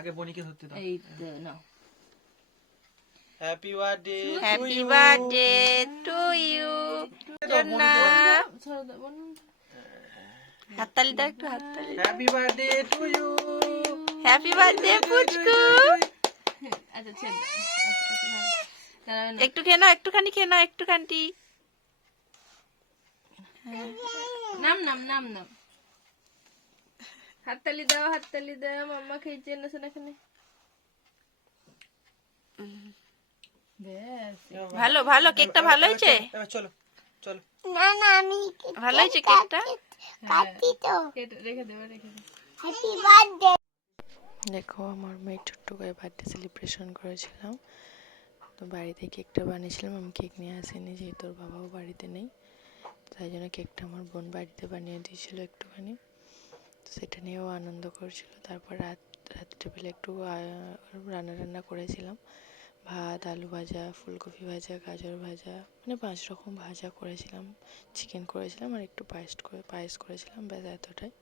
আগে বনিকে ধরতে দাও। এই তো নাও। Happy birthday happy birthday to you জন্না। হাততালি দাও একটু, হাততালি। Happy birthday to you. Happy birthday Puchku. আচ্ছা ছেড়ে দাও। একটু খেয়ে নাও, একটুখানি খেয়ে নাও, একটুখানি। নাম নাম নাম নাম। হাততালি দাও, হাততালি দাও। মাম্মা খেয়েছে না সেখানে। ভালো ভালো, কেকটা ভালো হয়েছে। এবার চলো চলো। না না আমি ভালো হয়েছে কেকটা। কাটি তো রেখে দেবো রেখে দেবো। Happy birthday. দেখো আমার মেয়ের ছোট্ট করে বার্থডে সেলিব্রেশন করেছিলাম। তো বাড়িতে কেকটা বানিয়েছিলাম, আমি কেক নিয়ে আসিনি যেহেতু ওর বাবাও বাড়িতে নেই, তাই জন্য কেকটা আমার বোন বাড়িতে বানিয়ে দিয়েছিল একটুখানি। তো সেটা নিয়েও আনন্দ করছিল। তারপর রাত্রেবেলা একটু রান্না করেছিলাম, ভাত, আলু ভাজা, ফুলকপি ভাজা, গাজর ভাজা, মানে 5 রকম ভাজা করেছিলাম, চিকেন করেছিলাম আর একটু পায়েস করেছিলাম, ব্যাস এতটাই।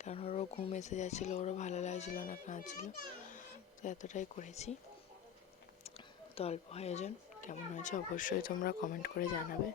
কারণ ওরও ঘুম এসে যাচ্ছিলো, ওরও ভালো লাগছিলো না, কাঁদছিল, তো এতটাই করেছি। তো অল্প আয়োজন, কেমন হয়েছে অবশ্যই তোমরা কমেন্ট করে জানাবে।